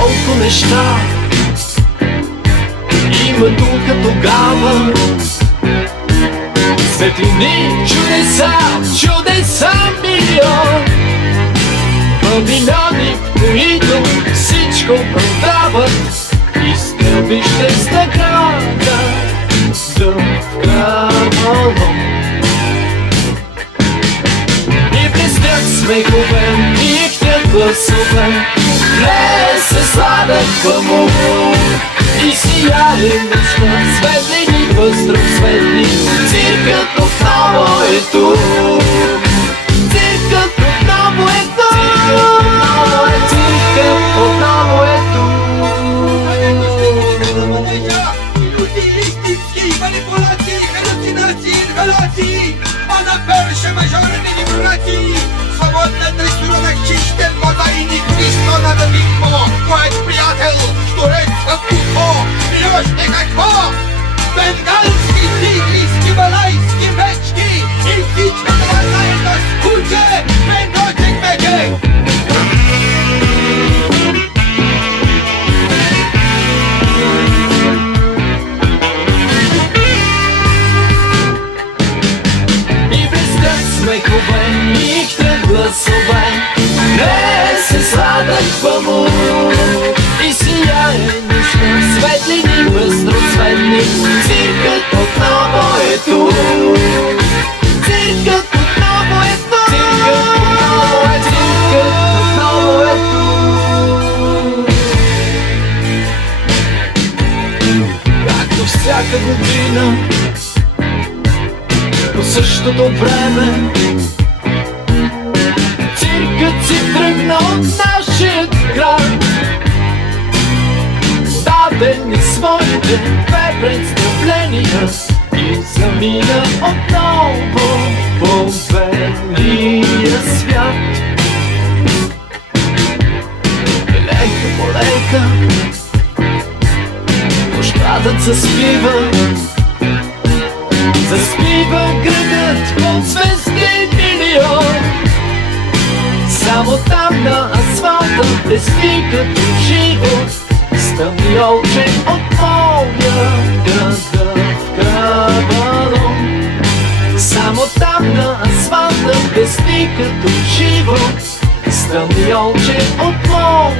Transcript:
колко неща има тук тогава. Светлини, чудеса, чудеса милион, павилиони, в които всичко продават, и скърбище с награда дъв кавалон. И блестят смехове, мигтят гласове, лее се сладък памук и сияе нощта, светлини, възтросветли. Циркът отново е тук, циркът отново е тук, циркът отново е тук. Истински манипулации, халюцинации, инхалации, а на перше мажорни вибрации. Свободната струна хищен мозайник, нищо на невидимо. Моят приятел, штурец в пухо, и още какво? Бенгалски, тигриски, малайски мечки и всичко това заедно с куче, пеночек мечек. И блестят смехове, мигтят гласове, лее се сладък памук и сияе нощта, светлини, възтросветли. Циркът отново е тук, циркът отново е тук, циркът отново е тук. Както всяка година, по същото време, циркът си тръгна от нашия град. Даде ни своите две представления и замина отново по белия свят. Лека по лека нощрадът заспива, заспива градът под звезди милион. Само там на асфалта блести като живо стъмни очи от моя градъв кавалон. Само там на асфалта блести като живо стъмни очи от моя